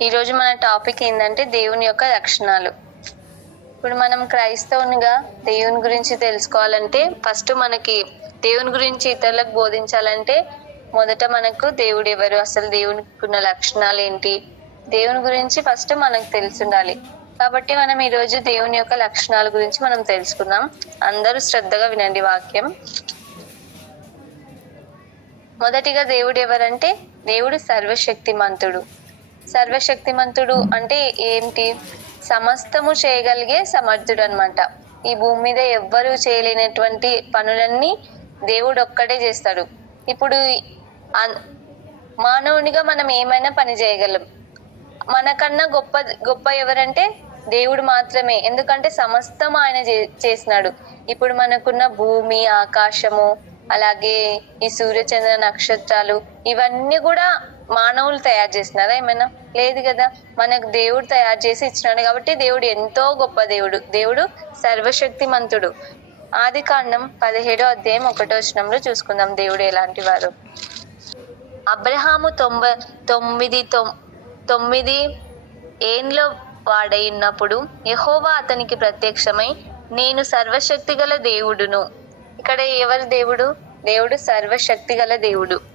ఈరోజు మన టాపిక్ ఏంటంటే దేవుని యొక్క లక్షణాలు ఇప్పుడు మనం క్రైస్తవునిగా దేవుని గురించి తెలుసుకోవాలంటే ఫస్ట్ మనకి దేవుని గురించి ఇతరులకు బోధించాలంటే మొదట మనకు దేవుడు ఎవరు అసలు దేవునికి ఉన్న లక్షణాలు ఏంటి? దేవుని గురించి ఫస్ట్ మనకు తెలిసి ఉండాలి కాబట్టి మనం ఈరోజు దేవుని యొక్క లక్షణాల గురించి మనం తెలుసుకుందాం. అందరూ శ్రద్ధగా వినండి వాక్యం. మొదటిగా దేవుడు ఎవరంటే? దేవుడు సర్వశక్తిమంతుడు. సర్వశక్తిమంతుడు అంటే ఏంటి? సమస్తము చేయగలిగే సమర్థుడు అనమాట ఈ భూమి మీద ఎవ్వరూ చేయలేనటువంటి పనులన్నీ దేవుడు ఒక్కడే చేస్తాడు. ఇప్పుడు మానవునిగా మనం ఏమైనా పని చేయగలం. మనకన్నా గొప్ప గొప్ప ఎవరంటే దేవుడు మాత్రమే. ఎందుకంటే సమస్తం ఆయన చే- చేసినాడు. ఇప్పుడు మనకున్న భూమి ఆకాశము అలాగే ఈ సూర్యచంద్ర నక్షత్రాలు ఇవన్నీ కూడా మానవులు తయారు చేసినారా ఏమైనా? లేదు కదా. మనకు దేవుడు తయారు చేసి ఇచ్చినాడు కాబట్టి దేవుడు ఎంతో గొప్ప దేవుడు. దేవుడు సర్వశక్తిమంతుడు. ఆది కాండం పదిహేడో అధ్యాయం ఒకటో వచనంలో చూసుకుందాం దేవుడు ఎలాంటి వారు. అబ్రహాము తొంభై తొమ్మిది తొమ్మిది ఏండ్లో వాడై ఉన్నప్పుడు అతనికి ప్రత్యక్షమై నేను సర్వశక్తి గల దేవుడును. ఇక్కడ ఎవరు దేవుడు? దేవుడు సర్వశక్తి గల దేవుడు.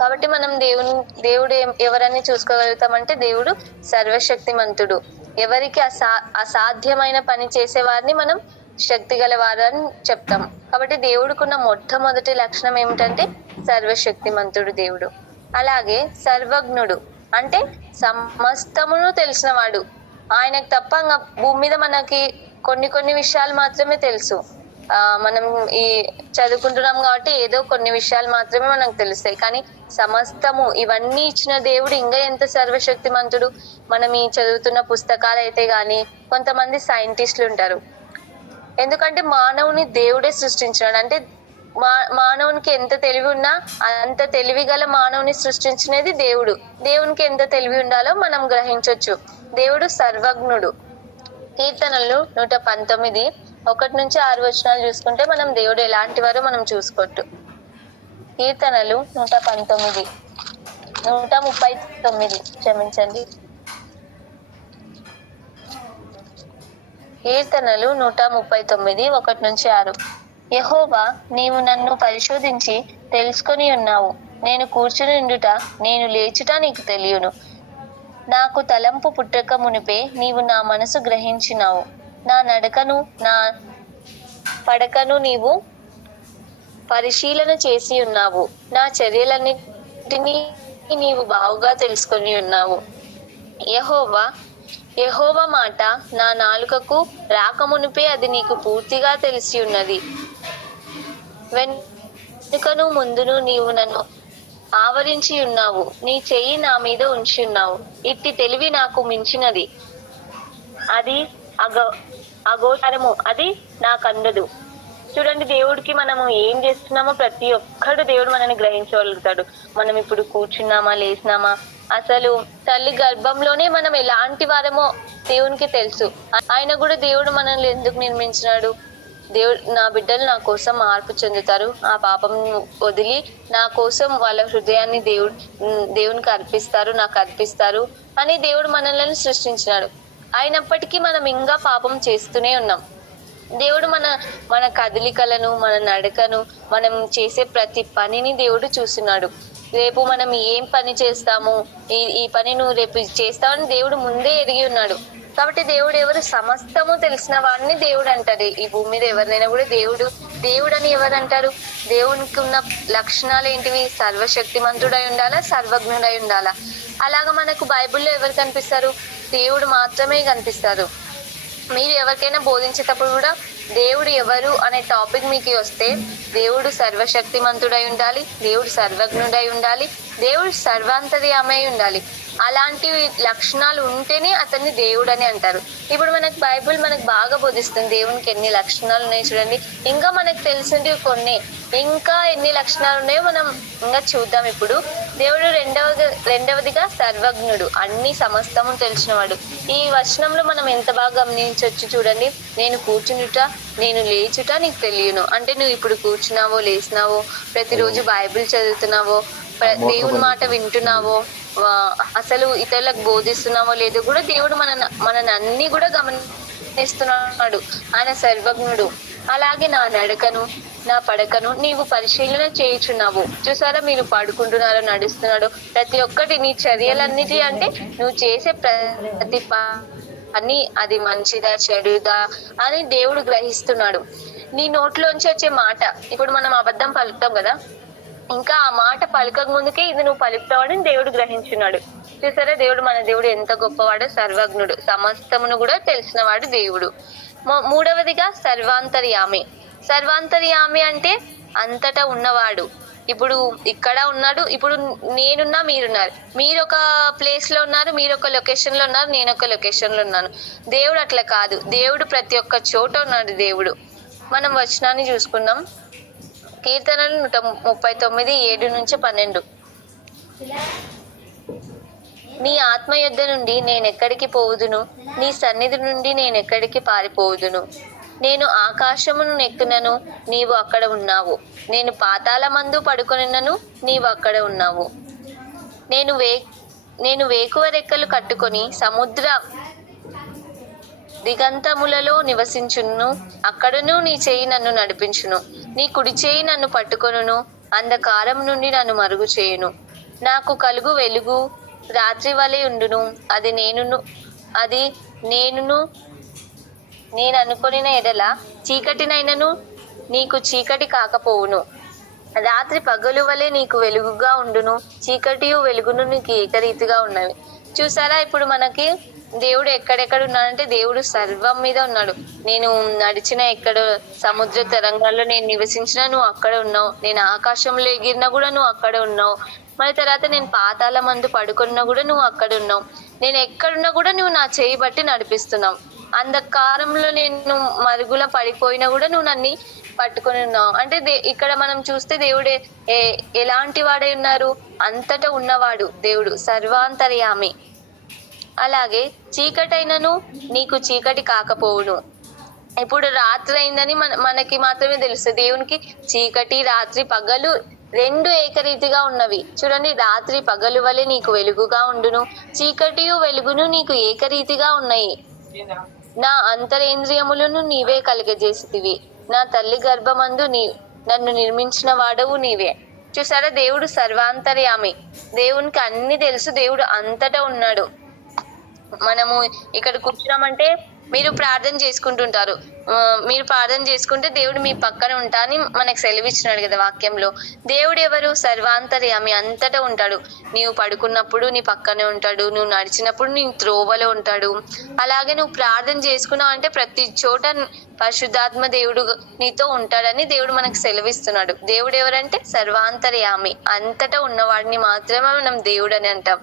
కాబట్టి మనం దేవుని దేవుడు ఎవరని చూసుకోగలుగుతామంటే దేవుడు సర్వశక్తిమంతుడు. ఎవరికి అసా అసాధ్యమైన పని చేసే వారిని మనం శక్తి గలవారని చెప్తాం. కాబట్టి దేవుడుకున్న మొట్టమొదటి లక్షణం ఏమిటంటే సర్వశక్తిమంతుడు దేవుడు. అలాగే సర్వజ్ఞుడు. అంటే సమస్తమును తెలిసినవాడు. ఆయనకు తప్ప ఇంకా భూమి మీద మనకి కొన్ని కొన్ని విషయాలు మాత్రమే తెలుసు. మనం ఈ చదువుకుంటున్నాం కాబట్టి ఏదో కొన్ని విషయాలు మాత్రమే మనకు తెలుస్తాయి. కానీ సమస్తము ఇవన్నీ ఇచ్చిన దేవుడు ఇంకా ఎంత సర్వశక్తిమంతుడు? మనం ఈ చదువుతున్న పుస్తకాలు అయితే గాని కొంతమంది సైంటిస్టులు ఉంటారు. ఎందుకంటే మానవుని దేవుడే సృష్టించినాడు. అంటే మా మానవునికి ఎంత తెలివి ఉన్నా అంత తెలివి గల మానవుని సృష్టించినది దేవుడు. దేవునికి ఎంత తెలివి ఉండాలో మనం గ్రహించవచ్చు దేవుడు సర్వజ్ఞుడు. కీర్తనలు నూట పంతొమ్మిది ఒకటి నుంచి ఆరు వచనాలు చూసుకుంటే మనం దేవుడు ఎలాంటి వారో మనం చూసుకోవచ్చు. కీర్తనలు నూట పంతొమ్మిది. నూట ముప్పై తొమ్మిది. క్షమించండి. కీర్తనలు నూట ముప్పై తొమ్మిది ఒకటి నుంచి ఆరు. యహోవా నీవు నన్ను పరిశోధించి తెలుసుకొని ఉన్నావు. నేను కూర్చుని ఉండుట నేను లేచుట నీకు తెలియను. నాకు తలంపు పుట్టక మునిపే నీవు నా మనసు గ్రహించినావు. నా నడకను నా పడకను నీవు పరిశీలన చేసి ఉన్నావు. నా చర్యలన్నిటినీ నీవు బావుగా తెలుసుకొని ఉన్నావు. యహోవా యహోవ మాట నా నాలుకకు రాకమునిపే అది నీకు పూర్తిగా తెలిసి ఉన్నది. వెనుకను ముందును నీవు నన్ను ఆవరించి ఉన్నావు. నీ చెయ్యి నా మీద ఉంచి ఉన్నావు. ఇట్టి తెలివి నాకు మించినది. అది అగోచరము అది నాకు అందదు చూడండి దేవుడికి మనము ఏం చేస్తున్నామో ప్రతి ఒక్కడు దేవుడు మనల్ని గ్రహించగలుగుతాడు. మనం ఇప్పుడు కూర్చున్నామా లేచినామా? అసలు తల్లి గర్భంలోనే మనం ఎలాంటి వారమో దేవునికి తెలుసు. ఆయన కూడా దేవుడు మనల్ని ఎందుకు నిర్మించినాడు? దేవుడు నా బిడ్డలు నా కోసం మార్పు చెందుతారు. ఆ పాపం వదిలి నా కోసం వాళ్ళ హృదయాన్ని దేవుడు దేవునికి అర్పిస్తారు నాకు అర్పిస్తారు అని దేవుడు మనల్ని సృష్టించినాడు. అయినప్పటికీ మనం ఇంకా పాపం చేస్తూనే ఉన్నాం. దేవుడు మన మన కదలికలను మన నడకను మనం చేసే ప్రతి పనిని దేవుడు చూస్తున్నాడు. రేపు మనం ఏం పని చేస్తాము ఈ ఈ పని నువ్వు రేపు చేస్తావని దేవుడు ముందే ఎరిగి ఉన్నాడు. కాబట్టి దేవుడు ఎవరు సమస్తము తెలిసిన వాడిని దేవుడు అంటారు ఈ భూమి మీద ఎవరినైనా కూడా దేవుడు దేవుడు అని ఎవరు అంటారు? దేవునికి ఉన్న లక్షణాలు ఏంటివి? సర్వశక్తిమంతుడై ఉండాలా? సర్వజ్ఞుడై ఉండాలా? అలాగా మనకు బైబిల్లో ఎవరు కనిపిస్తారు? దేవుడు మాత్రమే కనిపిస్తారు మీరు ఎవరికైనా బోధించేటప్పుడు కూడా దేవుడు ఎవరు అనే టాపిక్ మీకు వస్తే దేవుడు సర్వశక్తిమంతుడై ఉండాలి దేవుడు సర్వజ్ఞుడై ఉండాలి దేవుడు సర్వాంతర్యామై ఉండాలి. అలాంటి లక్షణాలు ఉంటేనే అతన్ని దేవుడు అని అంటారు. ఇప్పుడు మనకు బైబిల్ మనకు బాగా బోధిస్తుంది దేవునికి ఎన్ని లక్షణాలు ఉన్నాయి చూడండి. ఇంకా మనకు తెలిసింది కొన్ని. ఇంకా ఎన్ని లక్షణాలు ఉన్నాయో మనం ఇంకా చూద్దాం ఇప్పుడు. దేవుడు రెండవది రెండవదిగా సర్వజ్ఞుడు. అన్ని సమస్తము తెలిసినవాడు. ఈ వచనంలో మనం ఎంత బాగా గమనించవచ్చు చూడండి. నేను కూర్చునుట నేను లేచుట నీకు తెలియను. అంటే నువ్వు ఇప్పుడు కూర్చున్నావో లేచినావో ప్రతిరోజు బైబిల్ చదువుతున్నావో దేవుని మాట వింటున్నావో అసలు ఇతరులకు బోధిస్తున్నావో లేదో కూడా దేవుడు మన మనని అన్ని కూడా గమనిస్తున్నాడు. ఆయన సర్వజ్ఞుడు. అలాగే నా నడకను నా పడకను నీవు పరిశీలన చేయుచున్నావు. చూసారా మీరు పడుకుంటున్నారో నడుస్తున్నాడు ప్రతి ఒక్కటి నీ చర్యలన్నిటి అంటే నువ్వు చేసే ప్రతి పని అది మంచిదా చెడుదా అని దేవుడు గ్రహిస్తున్నాడు. నీ నోట్లోంచి వచ్చే మాట ఇప్పుడు మనం అబద్ధం పలుకుతాం కదా? ఇంకా ఆ మాట పలకక ముందుకే ఇది నువ్వు పలుకుతావని దేవుడు గ్రహించున్నాడు చూసారా? దేవుడు మన దేవుడు ఎంత గొప్పవాడో సర్వజ్ఞుడు. సమస్తమును కూడా తెలిసినవాడు దేవుడు. మూడవదిగా సర్వాంతర్యామి. సర్వాంతర్యామి అంటే అంతటా ఉన్నవాడు. ఇప్పుడు ఇక్కడ ఉన్నాడు ఇప్పుడు నేనున్నా మీరున్నారు. మీరు ఒక ప్లేస్లో ఉన్నారు మీరు ఒక లొకేషన్లో ఉన్నారు నేను ఒక లొకేషన్లో ఉన్నాను. దేవుడు అట్లా కాదు. దేవుడు ప్రతి ఒక్క చోట ఉన్నాడు దేవుడు. మనం వచనాన్ని చూసుకుందాం. కీర్తనలు నూట ముప్పై తొమ్మిది ఏడు నుంచి పన్నెండు. నీ ఆత్మ యుద్ధ నుండి నేనెక్కడికి పోవుదును? నీ సన్నిధి నుండి నేనెక్కడికి పారిపోవుదును? నేను ఆకాశమును నెక్కునను నీవు అక్కడ ఉన్నావు. నేను పాతాల మందు పడుకొనినను నీవు అక్కడ ఉన్నావు. నేను వే నేను వేకువ రెక్కలు కట్టుకొని సముద్ర దిగంతములలో నివసించును. అక్కడను నీ చేయి నన్ను నడిపించును. నీ కుడి చేయి నన్ను పట్టుకొనును. అంధకారం నుండి నన్ను మరుగు చేయును. నాకు కలుగు వెలుగు రాత్రి వలె ఉండును. అది నేనును అది నేనును నేను అనుకొనిన ఎడల చీకటినైనను నీకు చీకటి కాకపోవును. రాత్రి పగలు వలె నీకు వెలుగుగా ఉండును. చీకటియు వెలుగును నీకు ఏకరీతిగా ఉన్నవి. చూసారా ఇప్పుడు మనకి దేవుడు ఎక్కడెక్కడ ఉన్నాడంటే దేవుడు సర్వం మీద ఉన్నాడు. నేను నడిచిన ఎక్కడ సముద్ర తరంగాల్లో నేను నివసించినా నువ్వు అక్కడ ఉన్నావు. నేను ఆకాశంలో ఎగిరినా కూడా నువ్వు అక్కడ ఉన్నావు. మరి తర్వాత నేను పాతాల మందు పడుకున్నా కూడా నువ్వు అక్కడ ఉన్నావు. నేను ఎక్కడున్నా కూడా నువ్వు నా చేయి బట్టి నడిపిస్తున్నావు. అంధకారంలో నేను మరుగుల పడిపోయినా కూడా నువ్వు నన్ను పట్టుకొని ఉన్నావు. అంటే దే- ఇక్కడ మనం చూస్తే దేవుడే ఏ ఎలాంటి వాడే ఉన్నారు? అంతటా ఉన్నవాడు దేవుడు సర్వాంతర్యామి. అలాగే చీకటైనను నీకు చీకటి కాకపోవును. ఇప్పుడు రాత్రి అయిందని మన మనకి మాత్రమే తెలుస్తుంది దేవునికి చీకటి రాత్రి పగలు రెండు ఏకరీతిగా ఉన్నవి. చూడండి రాత్రి పగలు వలె నీకు వెలుగుగా ఉండును. చీకటియు వెలుగును నీకు ఏకరీతిగా ఉన్నాయి. నా అంతరేంద్రియములను నీవే కలిగజేసితివి. నా తల్లి గర్భమందు నీ నన్ను నిర్మించిన వాడవు నీవే. చూసారా దేవుడు సర్వాంతర్యామి. దేవునికి అన్ని తెలుసు. దేవుడు అంతటా ఉన్నాడు. మనము ఇక్కడ కూర్చున్నామంటే మీరు ప్రార్థన చేసుకుంటుంటారు. మీరు ప్రార్థన చేసుకుంటే దేవుడు మీ పక్కన ఉంటా అని మనకు సెలవిచ్చినాడు కదా వాక్యంలో. దేవుడు ఎవరు? సర్వాంతర్యామి అంతటా ఉంటాడు. నీవు పడుకున్నప్పుడు నీ పక్కనే ఉంటాడు. నువ్వు నడిచినప్పుడు నీ త్రోవలో ఉంటాడు. అలాగే నువ్వు ప్రార్థన చేసుకున్నావు అంటే ప్రతి చోట పరిశుద్ధాత్మ దేవుడు నీతో ఉంటాడని దేవుడు మనకు సెలవిస్తున్నాడు. దేవుడు ఎవరంటే? సర్వాంతర్యామి అంతటా ఉన్నవాడిని మాత్రమే మనం దేవుడు అని అంటాం.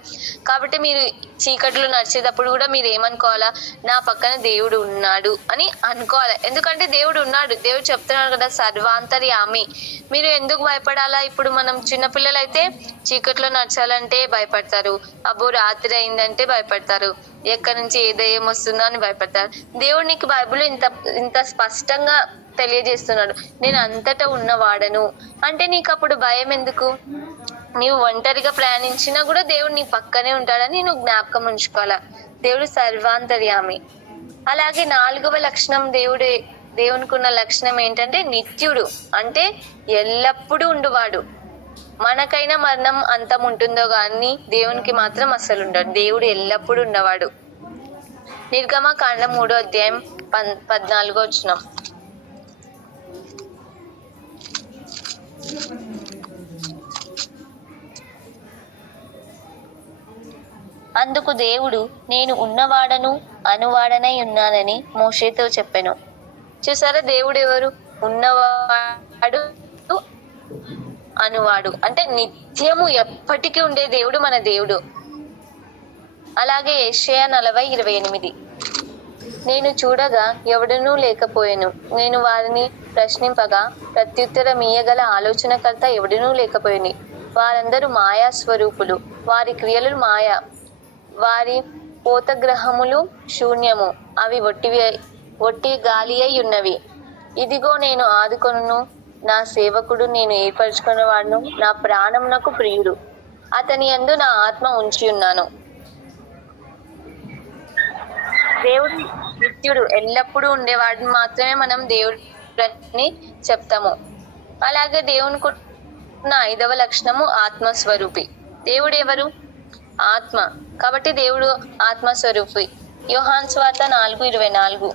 కాబట్టి మీరు చీకట్లో నడిచేటప్పుడు కూడా మీరు ఏమనుకోవాలా? నా పక్కన దేవుడు ఉన్నాడు అని అనుకోవాలి. ఎందుకంటే దేవుడు ఉన్నాడు దేవుడు చెప్తున్నాడు కదా సర్వాంతర్యామి. మీరు ఎందుకు భయపడాలా? ఇప్పుడు మనం చిన్నపిల్లలు అయితే చీకట్లో నడచాలంటే భయపడతారు. అబ్బో రాత్రి అయిందంటే భయపడతారు. ఎక్కడి నుంచి ఏ దయ్యం వస్తుందో అని భయపడతారు. దేవుడు నీకు బైబిల్ ఇంత ఇంత స్పష్టంగా తెలియజేస్తున్నాడు. నేను అంతటా ఉన్నవాడను. అంటే నీకు అప్పుడు భయం ఎందుకు? నీవు ఒంటరిగా ప్రయాణించినా కూడా దేవుడు నీ పక్కనే ఉంటాడని నువ్వు జ్ఞాపకం ఉంచుకోవాలా. దేవుడు సర్వాంతర్యామి. అలాగే నాలుగవ లక్షణం దేవుడే దేవునికి ఉన్న లక్షణం ఏంటంటే నిత్యుడు. అంటే ఎల్లప్పుడూ ఉండువాడు. మనకైనా మరణం అంతం ఉంటుందో కానీ దేవునికి మాత్రం అస్సలు ఉండడు. దేవుడు ఎల్లప్పుడూ ఉన్నవాడు నిర్గమ కాండం మూడో అధ్యాయం పన్ పద్నాలుగో వచ్చినాం అందుకు దేవుడు నేను ఉన్నవాడను అనువాడనై ఉన్నానని మోషేతో చెప్పెను. చూసారా దేవుడు ఎవరు ఉన్నవాడు అనువాడు. అంటే నిత్యము ఎప్పటికీ ఉండే దేవుడు మన దేవుడు. అలాగే ఏషయా నలభై ఇరవై ఎనిమిది. నేను చూడగా ఎవడనూ లేకపోయాను. నేను వారిని ప్రశ్నింపగా ప్రత్యుత్తరం ఇయ్యగల ఆలోచనకర్త ఎవడనూ లేకపోయింది వారందరూ మాయా స్వరూపులు వారి క్రియలు మాయా. వారి పోతగ్రహములు శూన్యము. అవి ఒట్టివి ఒట్టి గాలి అయి ఉన్నవి. ఇదిగో నేను ఆదుకొనును. నా సేవకుడు నేను ఏర్పరచుకున్నవాడును నా ప్రాణమునకు ప్రియుడు. అతని యందు నా ఆత్మ ఉంచి ఉన్నాను. దేవుడు నిత్యుడు ఎల్లప్పుడూ ఉండేవాడిని మాత్రమే మనం దేవుడిని చెప్తాము. అలాగే దేవునికి ఉన్న ఐదవ లక్షణము ఆత్మస్వరూపి. దేవుడు ఎవరు ఆత్మ. కాబట్టి దేవుడు ఆత్మస్వరూపి. యోహాన్ స్వార్త నాలుగు ఇరవై నాలుగు.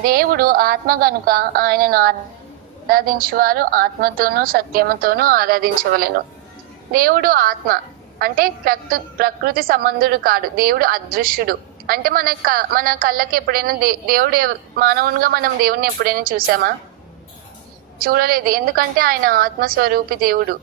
దేవుడు ఆత్మ గనుక ఆయనను ఆరాధించేవారు ఆత్మతోనూ సత్యముతోనూ ఆరాధించవలెను. దేవుడు ఆత్మ. అంటే ప్రకృ ప్రకృతి సంబంధుడు కాడు. దేవుడు అదృశ్యుడు. అంటే మన క- మన కళ్ళకి ఎప్పుడైనా దే- దేవుడు మానవునిగా మనం దేవుడిని ఎప్పుడైనా చూసామా? చూడలేదు. ఎందుకంటే ఆయన ఆత్మస్వరూపి దేవుడు.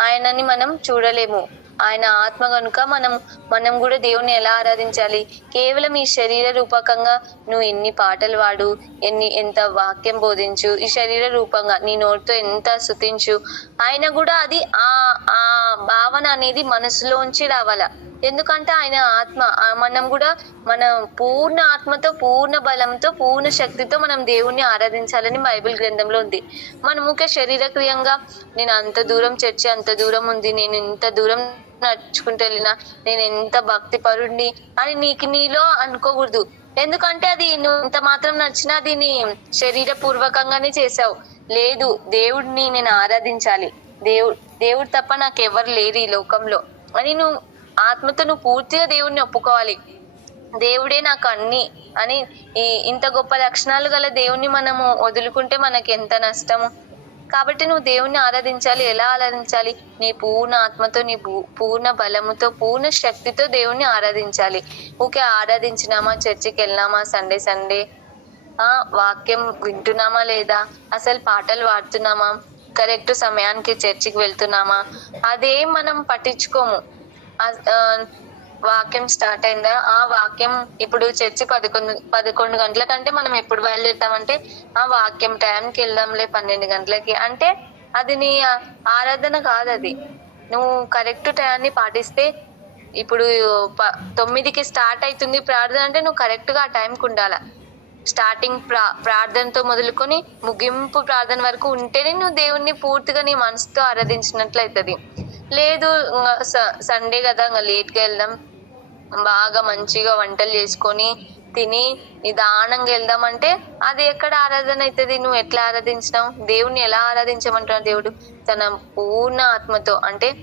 ఆయనని మనం చూడలేము. ఆయన ఆత్మ కనుక మనం మనం కూడా దేవుని ఎలా ఆరాధించాలి? కేవలం ఈ శరీర రూపకంగా నువ్వు ఎన్ని పాటలు పాడు ఎన్ని ఎంత వాక్యం బోధించు ఈ శరీర రూపంగా నీ నోటితో ఎంత శుతించు ఆయన కూడా అది ఆ ఆ భావన అనేది మనసులోంచి రావాల? ఎందుకంటే ఆయన ఆత్మ మనం కూడా మన పూర్ణ ఆత్మతో పూర్ణ బలంతో పూర్ణ శక్తితో మనం దేవుణ్ణి ఆరాధించాలని బైబిల్ గ్రంథంలో ఉంది. మన ముఖ్య శరీరక్రియంగా నేను అంత దూరం చర్చి అంత దూరం ఉంది నేను ఇంత దూరం నడుచుకుంటూ వెళ్ళినా నేను ఎంత భక్తి పరుడిని అని నీకు నీలో అనుకోకూడదు. ఎందుకంటే అది నువ్వు ఇంత మాత్రం నచ్చినా దీన్ని శరీర పూర్వకంగానే చేసావు లేదు దేవుడిని నేను ఆరాధించాలి. దేవుడు దేవుడు తప్ప నాకు ఎవరు లేరు ఈ లోకంలో. అని నువ్వు ఆత్మతో నువ్వు పూర్తిగా దేవుడిని ఒప్పుకోవాలి. దేవుడే నాకు అన్ని అని ఈ ఇంత గొప్ప లక్షణాలు గల దేవుణ్ణి మనము వదులుకుంటే మనకి ఎంత నష్టము? కాబట్టి నువ్వు దేవుణ్ణి ఆరాధించాలి. ఎలా ఆరాధించాలి? నీ పూర్ణ ఆత్మతో నీ పూ- పూర్ణ బలముతో పూర్ణ శక్తితో దేవుణ్ణి ఆరాధించాలి. ఓకే ఆరాధించినామా? చర్చికి వెళ్ళినామా? Sunday Sunday. ఆ వాక్యం వింటున్నామా లేదా? అసలు పాటలు పాడుతున్నామా? కరెక్ట్ సమయానికి చర్చికి వెళ్తున్నామా? అదేం మనం పట్టించుకోము. వాక్యం స్టార్ట్ అయిందా? ఆ వాక్యం ఇప్పుడు చర్చి పదకొండు పదకొండు గంటల కంటే మనం ఎప్పుడు బయలుదేరుతామంటే ఆ వాక్యం టైంకి వెళ్దాంలే పన్నెండు గంటలకి. అంటే అది నీ ఆరాధన కాదు అది. నువ్వు కరెక్ట్ టైంని పాటిస్తే ఇప్పుడు ప- తొమ్మిదికి స్టార్ట్ అవుతుంది ప్రార్థన అంటే నువ్వు కరెక్ట్గా ఆ టైంకి ఉండాల? స్టార్టింగ్ ప్రా ప్రార్థనతో మొదలుకొని ముగింపు ప్రార్థన వరకు ఉంటేనే నువ్వు దేవుణ్ణి పూర్తిగా నీ మనసుతో ఆరాధించినట్లు అవుతుంది లేదు స- సండే కదా ఇంకా లేట్గా వెళ్దాం. బాగా మంచిగా వంటలు చేసుకొని తిని నిదానంగా వెళ్దామంటే అది ఎక్కడ ఆరాధన అవుతుంది? నువ్వు ఎట్లా ఆరాధించినావు? దేవుణ్ణి ఎలా ఆరాధించమంటున్నావు దేవుడు? తన పూర్ణ ఆత్మతో. అంటే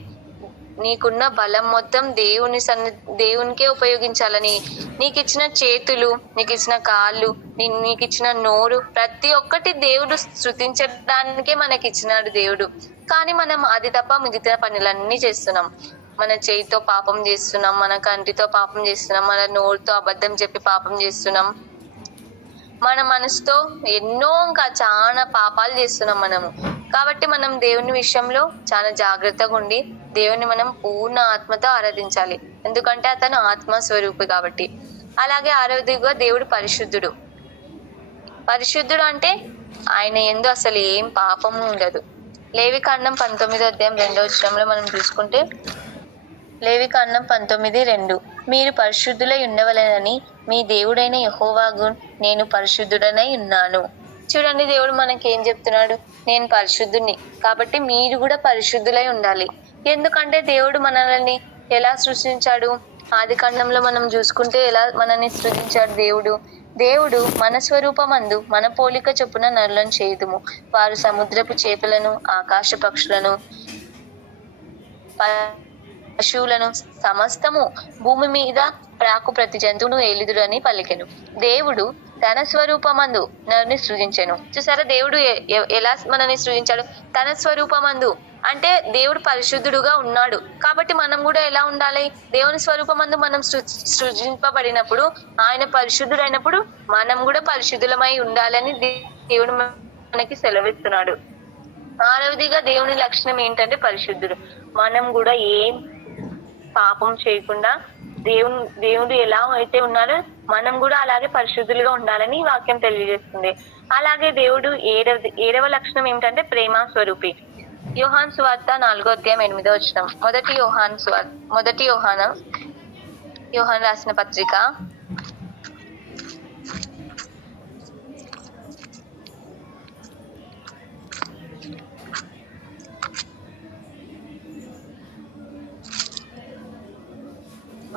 నీకున్న బలం మొత్తం దేవుని సన్ని దేవునికే ఉపయోగించాలని. నీకు ఇచ్చిన చేతులు నీకు ఇచ్చిన కాళ్ళు నీ- నీకు ఇచ్చిన నోరు ప్రతి ఒక్కటి దేవుడు శృతించడానికే మనకి ఇచ్చినాడు దేవుడు. కానీ మనం అది తప్ప మిగతా పనులన్నీ చేస్తున్నాం. మన చేయితో పాపం చేస్తున్నాం మన కంటితో పాపం చేస్తున్నాం మన నోరుతో అబద్ధం చెప్పి పాపం చేస్తున్నాం. మన మనసుతో ఎన్నో ఇంకా చాలా పాపాలు చేస్తున్నాం మనము. కాబట్టి మనం దేవుని విషయంలో చాలా జాగ్రత్తగా ఉండి దేవుని మనం పూర్ణ ఆత్మతో ఆరాధించాలి. ఎందుకంటే అతను ఆత్మ స్వరూపి కాబట్టి. అలాగే ఆరోగ్యంగా దేవుడు పరిశుద్ధుడు. పరిశుద్ధుడు అంటే ఆయన ఎందు అసలు ఏం పాపము ఉండదు. లేవి కాండం పంతొమ్మిదో అధ్యాయం రెండో వచ్చంలో మనం చూసుకుంటే లేవి కాండం పంతొమ్మిది రెండు. మీరు పరిశుద్ధులై ఉండవలెనని మీ దేవుడైన యహోవాగు నేను పరిశుద్ధుడనై ఉన్నాను. చూడండి దేవుడు మనకేం చెప్తున్నాడు? నేను పరిశుద్ధుని కాబట్టి మీరు కూడా పరిశుద్ధులై ఉండాలి. ఎందుకంటే దేవుడు మనల్ని ఎలా సృష్టించాడు? ఆది కాండంలో మనం చూసుకుంటే ఎలా మనల్ని సృజించాడు దేవుడు? దేవుడు మన స్వరూపమందు మన పోలిక చొప్పున నరులను చేయుదుము. వారు సముద్రపు చేపలను ఆకాశ పక్షులను పశువులను సమస్తము భూమి మీద ప్రాకు ప్రతి జంతువును ఏలిదుడని పలికెను. దేవుడు తన స్వరూపమందు నన్ను సృజించెను. చూసారా? దేవుడు ఎలా మనల్ని సృజించాడు? తన స్వరూపమందు. అంటే దేవుడు పరిశుద్ధుడుగా ఉన్నాడు. కాబట్టి మనం కూడా ఎలా ఉండాలి? దేవుని స్వరూపమందు మనం సృ- సృజింపబడినప్పుడు ఆయన పరిశుద్ధుడైనప్పుడు మనం కూడా పరిశుద్ధులమై ఉండాలని దే- దేవుడు మనకి సెలవిస్తున్నాడు. ఆరవదిగా దేవుని లక్షణం ఏంటంటే పరిశుద్ధుడు. మనం కూడా ఏం పాపం చేయకుండా దేవుని దేవుడు ఎలా అయితే ఉన్నారో మనం కూడా అలాగే పరిశుద్ధులుగా ఉండాలని వాక్యం తెలియజేస్తుంది. అలాగే దేవుడు ఏడవ ఏడవ లక్షణం ఏమిటంటే ప్రేమ స్వరూపి. యోహాన్ సువార్త నాలుగో అధ్యాయం ఎనిమిదో వచ్చిన మొదటి యోహాన్ సువార్ మొదటి యోహాన యోహాన్ రాసిన పత్రిక.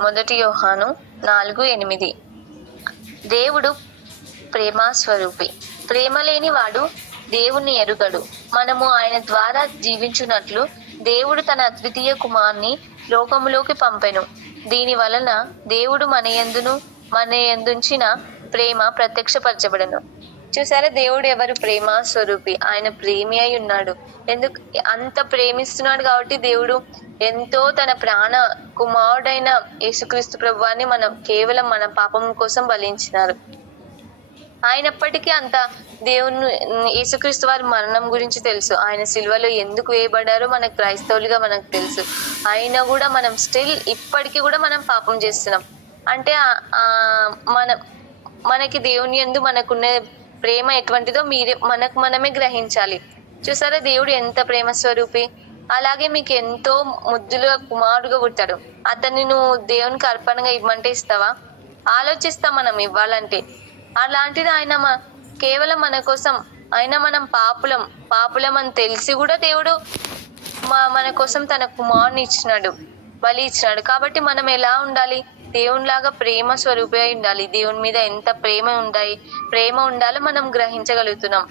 మొదటి యోహాను నాలుగు ఎనిమిది. దేవుడు ప్రేమాస్వరూపి. ప్రేమ లేని వాడు దేవుణ్ణి ఎరుగడు. మనము ఆయన ద్వారా జీవించున్నట్లు దేవుడు తన అద్వితీయ కుమార్ని లోకములోకి పంపెను. దీని వలన దేవుడు మన యందును మన యందుంచిన ప్రేమ ప్రత్యక్షపరచబడను. చూసారా? దేవుడు ఎవరు? ప్రేమ స్వరూపి. ఆయన ప్రేమి అయి ఉన్నాడు. ఎందుకు? అంత ప్రేమిస్తున్నాడు కాబట్టి దేవుడు ఎంతో తన ప్రాణ కుమారుడైన యేసుక్రీస్తు ప్రభువాన్ని మనం కేవలం మన పాపం కోసం బలించినారు. అయినప్పటికీ అంత దేవుని యేసుక్రీస్తు వారి మరణం గురించి తెలుసు. ఆయన సిల్వలో ఎందుకు వేయబడారో మనకు క్రైస్తవులుగా మనకు తెలుసు. అయినా కూడా మనం స్టిల్ ఇప్పటికీ కూడా మనం పాపం చేస్తున్నాం. అంటే మన మనకి దేవుని ఎందు మనకున్న ప్రేమ ఎటువంటిదో మీరే మనకు మనమే గ్రహించాలి. చూసారా దేవుడు ఎంత ప్రేమ స్వరూపి? అలాగే మీకు ఎంతో ముద్దులుగా కుమారుడుగా పుట్టాడు. అతన్ని నువ్వు దేవునికి అర్పణగా ఇవ్వమంటే ఇస్తావా? ఆలోచిస్తా మనం ఇవ్వాలంటే. అలాంటిది ఆయన కేవలం మన కోసం అయినా మనం పాపులం పాపులం అని తెలిసి కూడా దేవుడు మా మన కోసం తన కుమారుని ఇచ్చినాడు బలి ఇచ్చినాడు. కాబట్టి మనం ఎలా ఉండాలి? దేవునిలాగా ప్రేమ స్వరూపి ఉండాలి. దేవుని మీద ఎంత ప్రేమ ఉండాలి ప్రేమ ఉండాలో మనం గ్రహించగలుగుతున్నాం.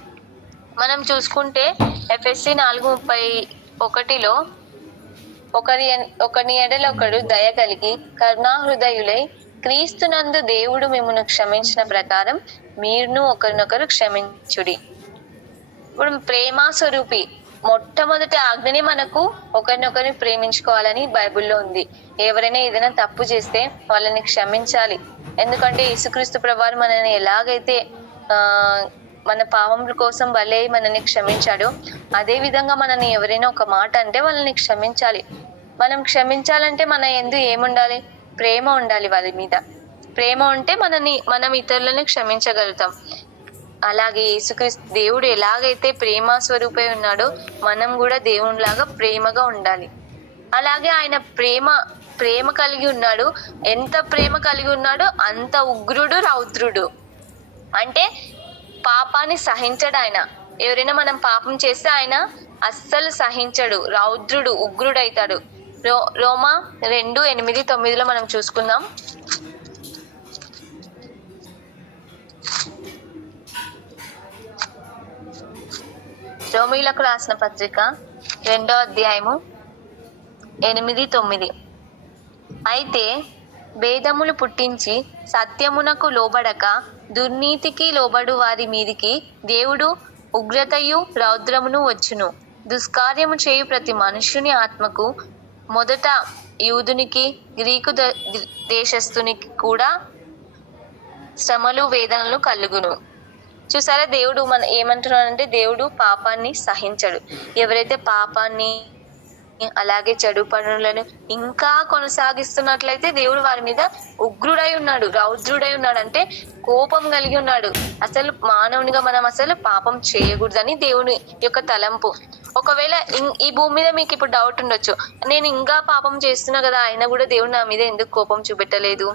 మనం చూసుకుంటే ఎఫ్ఎస్సి నాలుగు ముప్పై ఒకటిలో ఒకరి ఎన్- ఒకని ఎడలొకడు దయ కలిగి కరుణాహృదయులై క్రీస్తునందు దేవుడు మిమ్మల్ని క్షమించిన ప్రకారం మీరును ఒకరినొకరు క్షమించుడి. ఇప్పుడు ప్రేమ స్వరూపి మొట్టమొదటి ఆజ్ఞని మనకు ఒకరినొకరిని ప్రేమించుకోవాలని బైబిల్లో ఉంది. ఎవరైనా ఏదైనా తప్పు చేస్తే వాళ్ళని క్షమించాలి. ఎందుకంటే యేసుక్రీస్తు ప్రభావం మనల్ని ఎలాగైతే ఆ మన పాపముల కోసం భలే మనల్ని క్షమించాడో అదే విధంగా మనల్ని ఎవరైనా ఒక మాట అంటే వాళ్ళని క్షమించాలి. మనం క్షమించాలంటే మన ఎందు ఏముండాలి? ప్రేమ ఉండాలి వాళ్ళ మీద. ప్రేమ ఉంటే మనని మనం ఇతరులని క్షమించగలుగుతాం. అలాగే యేసుక్రీస్తు దేవుడు ఎలాగైతే ప్రేమ స్వరూపై ఉన్నాడో మనం కూడా దేవునిలాగా ప్రేమగా ఉండాలి. అలాగే ఆయన ప్రేమ ప్రేమ కలిగి ఉన్నాడు. ఎంత ప్రేమ కలిగి ఉన్నాడో అంత ఉగ్రుడు రౌద్రుడు. అంటే పాపాన్ని సహించడు ఆయన. ఎవరైనా మనం పాపం చేస్తే ఆయన అస్సలు సహించడు. రౌద్రుడు ఉగ్రుడు అవుతాడు రో రోమా రెండు ఎనిమిది తొమ్మిదిలో మనం చూసుకుందాం. రోమిలకు రాసిన పత్రిక రెండో అధ్యాయము ఎనిమిది తొమ్మిది. అయితే భేదములు పుట్టించి సత్యమునకు లోబడక దుర్నీతికి లోబడు వారి మీదికి దేవుడు ఉగ్రతయు రౌద్రమును వచ్చును. దుష్కార్యము చేయు ప్రతి మనుష్యుని ఆత్మకు మొదట యూదునికి గ్రీకు దేశస్థునికి కూడా శ్రమలు వేదనలు కలుగును. చూసారా? దేవుడు మన ఏమంటున్నాడంటే దేవుడు పాపాన్ని సహించడు. ఎవరైతే పాపాన్ని అలాగే చెడు పనులను ఇంకా కొనసాగిస్తున్నట్లయితే దేవుడు వారి మీద ఉగ్రుడై ఉన్నాడు రౌద్రుడై ఉన్నాడు. అంటే కోపం కలిగి ఉన్నాడు. అసలు మానవునిగా మనం అసలు పాపం చేయకూడదని దేవుని యొక్క తలంపు. ఒకవేళ ఈ భూమి మీద మీకు ఇప్పుడు డౌట్ ఉండొచ్చు. నేను ఇంకా పాపం చేస్తున్నా కదా అయినా కూడా దేవుడు నా మీద ఎందుకు కోపం చూపెట్టలేదు?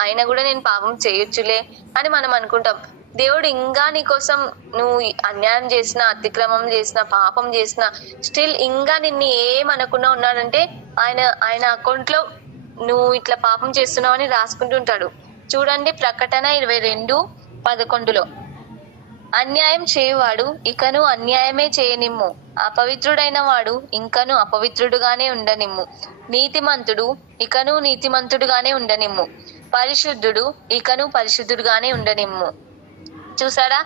అయినా కూడా నేను పాపం చేయొచ్చులే అని మనం అనుకుంటాం. దేవుడు ఇంకా నీ కోసం నువ్వు అన్యాయం చేసిన అతిక్రమం చేసిన పాపం చేసిన స్టిల్ ఇంకా నిన్ను ఏమనకుండా ఉన్నాడంటే ఆయన ఆయన అకౌంట్లో నువ్వు ఇట్లా పాపం చేస్తున్నావని రాసుకుంటుంటాడు చూడండి ప్రకటన ఇరవై రెండు పదకొండులో. అన్యాయం చేయవాడు ఇకను అన్యాయమే చేయనిమ్ము. అపవిత్రుడైన వాడు ఇంకను అపవిత్రుడుగానే ఉండనిమ్ము. నీతిమంతుడు ఇకను నీతిమంతుడుగానే ఉండనిమ్ము. పరిశుద్ధుడు ఇకను పరిశుద్ధుడుగానే ఉండనిమ్ము. చూసారా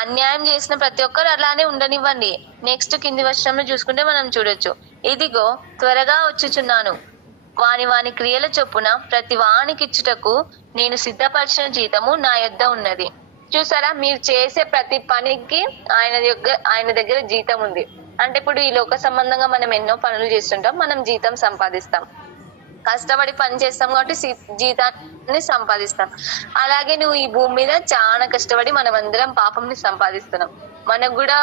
అన్యాయం చేసిన ప్రతి ఒక్కరు అలానే ఉండనివ్వండి. నెక్స్ట్ కింది వర్షంలో చూసుకుంటే మనం చూడొచ్చు. ఇదిగో త్వరగా వచ్చుచున్నాను. వాని వాని క్రియల చొప్పున ప్రతి వానికిచ్చుటకు నేను సిద్ధపరిచిన జీతము నా యొద్ద ఉన్నది. చూసారా? మీరు చేసే ప్రతి పనికి ఆయన దగ్గర ఆయన దగ్గర జీతం ఉంది. అంటే ఇప్పుడు ఈ లోక సంబంధంగా మనం ఎన్నో పనులు చేస్తుంటాం మనం జీతం సంపాదిస్తాం. కష్టపడి పని చేస్తాం కాబట్టి జీతాన్ని సంపాదిస్తాం. అలాగే నువ్వు ఈ భూమి మీద చాలా కష్టపడి మనం అందరం పాపంని సంపాదిస్తున్నాం. మనకు కూడా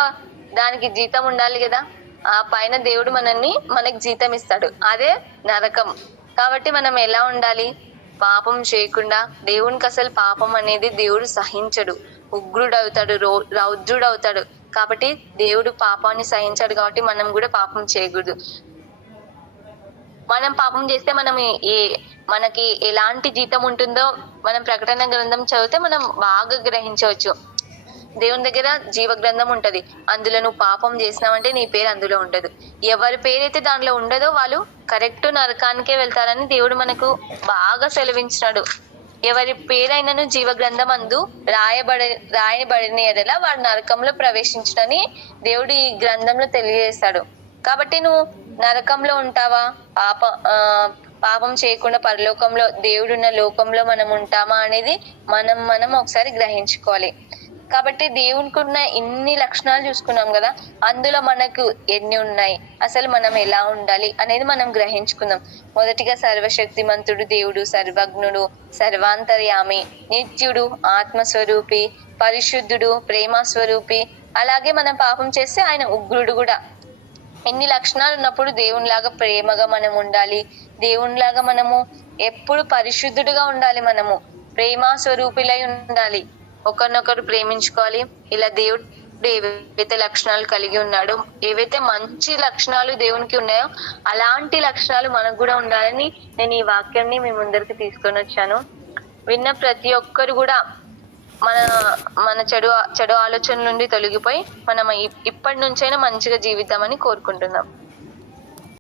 దానికి జీతం ఉండాలి కదా. ఆ పైన దేవుడు మనల్ని మనకి జీతం ఇస్తాడు. అదే నరకం. కాబట్టి మనం ఎలా ఉండాలి? పాపం చేయకుండా దేవునికి అసలు పాపం అనేది దేవుడు సహించడు. ఉగ్రుడు అవుతాడు రో రౌద్రుడు అవుతాడు కాబట్టి దేవుడు పాపాన్ని సహించాడు కాబట్టి మనం కూడా పాపం చేయకూడదు. మనం పాపం చేస్తే మనం ఏ మనకి ఎలాంటి జీతం ఉంటుందో మనం ప్రకటన గ్రంథం చదివితే మనం బాగా గ్రహించవచ్చు. దేవుని దగ్గర జీవ గ్రంథం ఉంటది. అందులో నువ్వు పాపం చేసినావంటే నీ పేరు అందులో ఉండదు ఎవరి పేరైతే దానిలో ఉండదో వాళ్ళు కరెక్ట్ నరకానికే వెళ్తారని దేవుడు మనకు బాగా సెలవించినాడు. ఎవరి పేరైనను జీవ గ్రంథం అందు రాయబడి రాయబడిన ఎడల వాడు నరకంలో ప్రవేశించడని దేవుడు ఈ గ్రంథంలో తెలియజేస్తాడు. కాబట్టి నువ్వు నరకంలో ఉంటావా? పాప పాపం చేయకుండా పరలోకంలో దేవుడున్న లోకంలో మనం ఉంటామా అనేది మనం మనం ఒకసారి గ్రహించుకోవాలి. కాబట్టి దేవునికి ఉన్న ఇన్ని లక్షణాలు చూసుకున్నాం కదా అందులో మనకు ఎన్ని ఉన్నాయి? అసలు మనం ఎలా ఉండాలి అనేది మనం గ్రహించుకుందాం. మొదటిగా సర్వశక్తిమంతుడు దేవుడు సర్వజ్ఞుడు సర్వాంతర్యామి నిత్యుడు ఆత్మస్వరూపి పరిశుద్ధుడు ప్రేమ స్వరూపి అలాగే మనం పాపం చేస్తే ఆయన ఉగ్రుడు కూడా. ఎన్ని లక్షణాలు ఉన్నప్పుడు దేవునిలాగా ప్రేమగా మనం ఉండాలి. దేవునిలాగా మనము ఎప్పుడు పరిశుద్ధుడుగా ఉండాలి మనము. ప్రేమ స్వరూపిలై ఉండాలి. ఒకరినొకరు ప్రేమించుకోవాలి. ఇలా దేవుడు ఏవైతే లక్షణాలు కలిగి ఉన్నాడో ఏవైతే మంచి లక్షణాలు దేవునికి ఉన్నాయో అలాంటి లక్షణాలు మనకు కూడా ఉండాలని నేను ఈ వాక్యాన్ని మీ ముందరికి తీసుకొని వచ్చాను. విన్న ప్రతి ఒక్కరు కూడా మన మన చెడు చెడు ఆలోచన నుండి తొలగిపోయి మనం ఇ- ఇప్పటి నుంచైనా మంచిగా జీవిద్దామని కోరుకుంటున్నాం.